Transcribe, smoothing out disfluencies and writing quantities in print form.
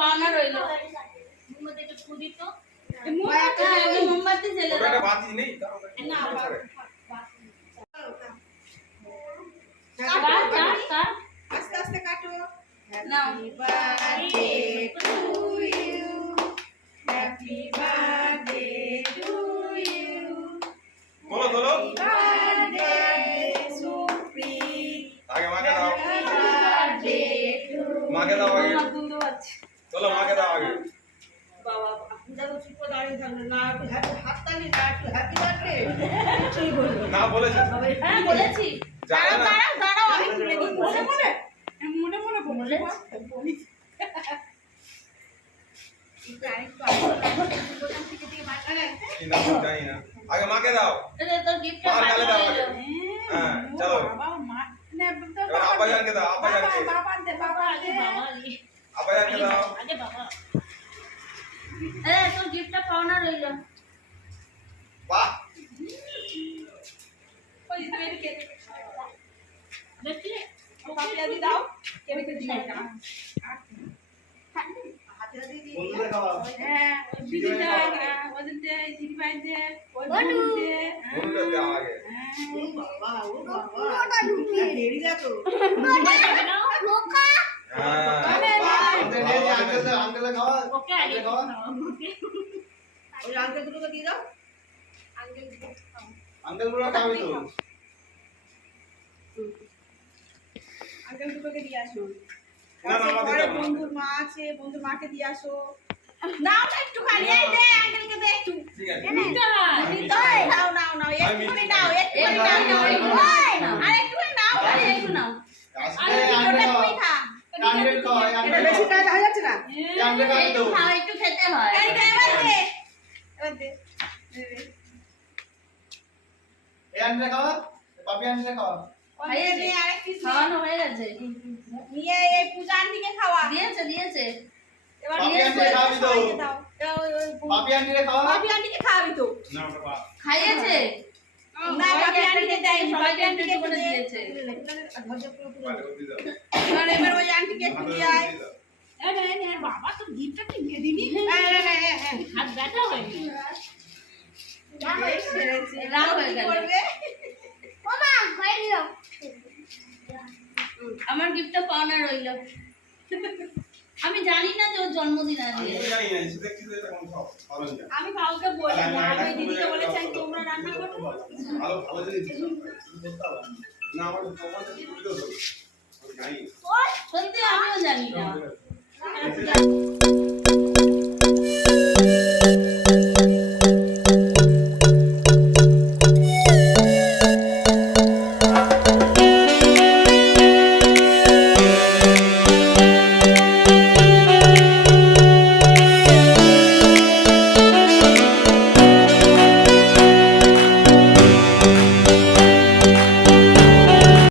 পাওনা রইলো। মোমবাতি একটু ফুদি তো। মোমবাতি জ্বেলে দাও। ওটা বাতি নেই না কাট। আস্তে আস্তে কাটো। Happy birthday to you. Happy birthday to you. বলো Birthday Supri. আগে মাকে দাও Birthday to মাকে দাও আগে মোমবাতি তুলতে পারছি। চলো মাকে দাও আগে বাবা আপনারা তো চুপ করে দাঁড়িয়ে থাকবেন না একটু হ্যাপি হাত তালি না একটু হ্যাপি বার্থডে কিছুই বলবো না বলেছে হ্যাঁ বলেছি। জানে না দাঁড়াও আমি তুলে দিই। মনে মনে বলি কি না জানি না আগে মাকে দাও এটা তোর গিফটটা মার গালে দাও আগে হ্যাঁ চলো বাবা মা না এবার আব্বা জানকে দাও আব্বা জানকে বাবা দে বাবা আগে দে বাবা আব্বা জানকে দাও আগে বাবা তোর গিফটটা পাওনা রইলো। বাহ ওই তুমি কে দেখি পাপিয়া দি দাও কেমন করে দিই না হাতে দি বন্ধুদের খাওয়া হ্যাঁ দিদিটা ওদিনতে দিদি বাইতে ওই বন্ধুতে বন্ধুদের দাও আগে ও বাবা পুরোটা ঢুকিয়ে দেরি না তো হ্যাঁ আঙ্কেলে খাওয়া ওকে আগে খাওয়া ওই আঙ্কেল দুটোকে দিয়ে দাও আঙ্কেল দুটো আঙ্কেল গুলো খাওয়াই তো আঙ্কেল দুটোকে দিয়ে আসো না না আমাদের ঘরে দাও না। বন্ধুর মা আছে বন্ধুর মাকে দিয়ে আসো নাও না একটু খালি এই দে আঙ্কেলকে দে একটু ঠিক আছে নাও নাও নাও একটুখানি নাও একটুখানি নাও আর একটুখানি নাও আরে একটু নাও আজকে ওটা তুই খা আঙ্কেল খাওয়াই এটা বেশি টাইম হয়ে যাচ্ছে না আঙ্কেল খাওয়াই একটু তো খাও একটু খেতে হয়। এই দে এবার দে এবার দে এই আঙ্কেলে খাওয়া পাপি আঙ্কেলে খাওয়া ভাইয়া নে আরেক পিস খাওয়ানো হয়ে গেছে। নিয়ে এই পূজা আন্টিকে খাওয়া দিয়েছে এবার পাপি নিয়ে আন্টিকে খাওয়াবি তো সবাইকে দাও পাপি আঙ্কেলে খাওয়া পাপি আন্টিকে খাওয়াবি তো না ওটা বাহ খাইয়েছে না পাপি আন্টিকে দেয় সবাইকে পাপি একটু আন্টিকে করে দে দিয়েছে। বাড়ি করে দিয়ে দাও এবার ওই আন্টিকে একটু দিয়ে আয় দিয়ে দাও। বাবা তো গিফটটা কি দিয়ে দিবি হাত ব্যথা হয়নি। রাগ হয়ে গেল আমার গিফটটা পাওনা রইলো। আমি জানি না যে ওর জন্মদিন আমি আজকে। তো জানি না এসে দেখছি তো এটা কোন খাও ভালো না আমি কাউকে বলি না আমি দিদিকে বলেছি তোমরা রান্না করো ভালো ভালো জিনিস দিছো না আমার তোমার কাছে দিতে হবে আমি জানি সত্যি আমিও জানি না। না